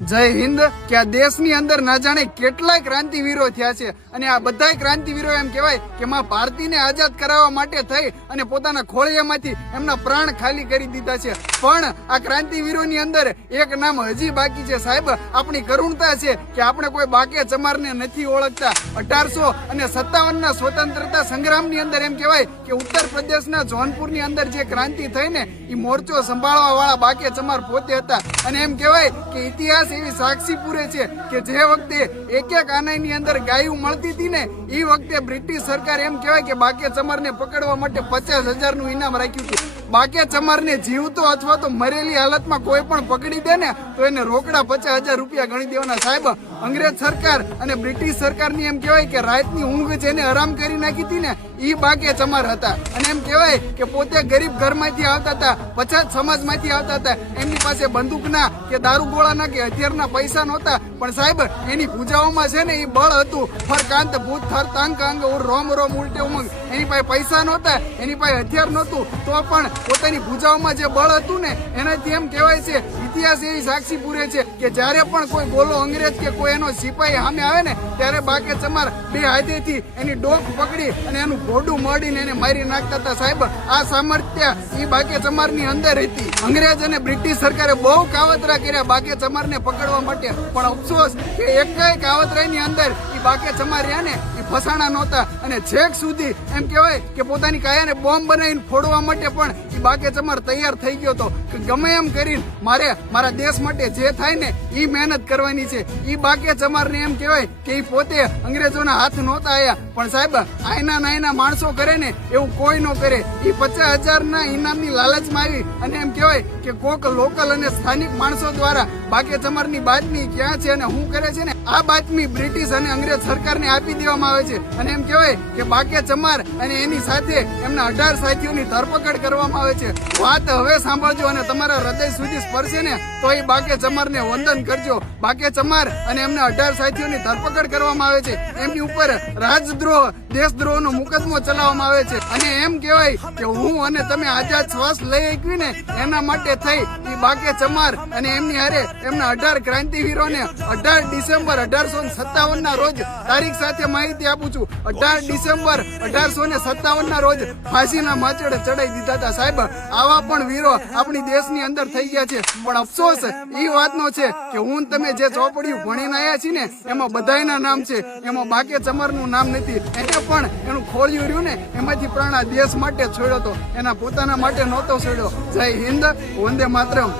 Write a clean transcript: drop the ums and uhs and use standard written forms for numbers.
જય હિન્દ કે આ દેશની અંદર ના જાણે કેટલાય ક્રાંતિવીરો થયા છે અને આ બધાય ક્રાંતિવીરો એમ કહેવાય કે માં ભારતીને આઝાદ કરાવવા માટે થઈ અને પોતાના ખોળિયામાંથી એમના પ્રાણ ખાલી કરી દીધા છે। પણ આ ક્રાંતિવીરોની અંદર એક નામ હજી બાકી છે સાહેબ। આપણી કરુણતા છે કે આપણે કોઈ બાકે ચમારને નથી ઓળખતા। 1857 ના સ્વતંત્રતા સંગ્રામની અંદર એમ કહેવાય કે ઉત્તર પ્રદેશના જોનપુરની અંદર જે ક્રાંતિ થઈ ને એ મોરચો સંભાળવા વાળા બાકે ચમાર પોતે હતા અને એમ કહેવાય કે ઇતિહાસ એવી સાક્ષી પૂરે છે કે જે વખતે એક આનાની અંદર ગાયું મળતી હતી ને એ વખતે બ્રિટિશ સરકાર એમ કહેવાય કે બાકે ચમારને પકડવા માટે 50,000 નું ઇનામ રાખ્યું હતું। બાકે ચમારને જીવતો અથવા તો મરેલી હાલતમાં કોઈ પણ પકડી દે ને તો એને રોકડા 50,000 રૂપિયા ગણી દેવાના સાહેબ। અંગ્રેજ સરકાર અને બ્રિટિશ સરકારની એમ કહેવાય કે રાતની ઊંઘ જેને હરામ કરી નાખી હતી ને એ બાકે ચમાર હતા અને એમ કહેવાય કે પોતે ગરીબ ઘરમાંથી આવતા હતા, પછાત સમાજમાંથી આવતા હતા। એમની પાસે બંદૂકના કે દારૂગોળાના કે હથિયારના પૈસા નહોતા પણ સાહેબ એની પૂજાઓમાં છે ને એ બળ હતું। ફરકાંત ભૂત થર તાંક અંગ રોમ રોમ ઉલટે ઉમંગ। એની પાસે પૈસા નહોતા, એની પાસે હથિયાર નહોતું તો પણ પોતાની પૂજાઓમાં જે બળ હતું ને એનાથી એમ કહેવાય છે ઇતિહાસ એવી સાક્ષી પૂરે છે કે જ્યારે પણ કોઈ ગોલો અંગ્રેજ કે કોઈ એનો સિપાહી સામે આવે ને ત્યારે બાકે ચમાર બે હાથેથી એની ડોક પકડી અને એનું ઘોડું મડીને એને મારી નાખતા હતા સાહેબ। આ સામર્થ્ય એ બાકે ચમારની અંદર હતી। અંગ્રેજ અને બ્રિટિશ સરકારે બહુ કાવતરા કર્યા બાકે ચમારને પકડવા માટે પણ અફસોસ કે એકેય કાવતરાની અંદર એ બાકે ચમાર રહ્યા ને એ ફસાણા નહોતા અને છેક સુધી એમ કહેવાય કે પોતાની કાયાને બોમ્બ બનાવીને ફોડવા માટે પણ એ બાકે ચમાર તૈયાર થઈ ગયો હતો કે ગમે એમ કરીને મારે મારા દેશ માટે જે થાય ને એ મહેનત કરવાની છે। એ બાકે ચમારને એમ કહેવાય કે એ પોતે અંગ્રેજોના હાથ નહોતા આવ્યા પણ સાહેબ આયના નાયના માણસો કરે ને એવું કોઈ ન કરે। એ 50,000 ના ઇનામની લાલચમાં આવી અને એમ કહેવાય કે કોક લોકલ અને સ્થાનિક માણસો દ્વારા બાકે ચમારની બાતમી ક્યાં છે અને શું કરે છે ને આ બાતમી બ્રિટિશ અને અંગ્રેજ સરકારને આપી દેવામાં આવે છે અને એમ કહેવાય કે બાકે ચમાર અને એની સાથે એમના 18 સાથીઓની ધરપકડ કરવામાં આવે છે। વાત હવે સાંભળજો અને તમારા હૃદય સુધી સ્પર્શે ને તો એ બાકે ચમારને વંદન કરજો। બાકે ચમાર અને એમના 18 સાથીઓની ધરપકડ કરવામાં આવે છે, એમની ઉપર રાજદ્રોહ દેશદ્રોહનો મુકદમો ચલાવવામાં આવે છે અને એમ કહેવાય કે હું અને તમે આઝાદ શ્વાસ લઈ શકવી ને એના માટે થઈ એ બાકે ચમાર અને એમની હારે એમના 18 ક્રાંતિવીરોને 18 ડિસેમ્બર 1857 ના રોજ તારીખ સાથે માહિતી આપું છું। 18 ડિસેમ્બર 1857 ના રોજ ફાંસીના માચડે ચડાઈ દીધા હતા સાહેબ। આવા પણ વીરો આપણી દેશની અંદર થઈ ગયા છે પણ અફસોસ એ વાતનો છે કે હું તમે જે ચોપડીઓ ભણીને આવ્યા છીએ ને એમાં બધાયના નામ છે, એમાં બાકે ચમારનું નામ નથી। એટલે પણ એનું ખોળિયું રહ્યું ને એમાંથી પ્રાણ આ દેશ માટે છોડ્યો હતો, એના પોતાના માટે નહોતો છોડ્યો। જય હિન્દ, વંદે માતરમ।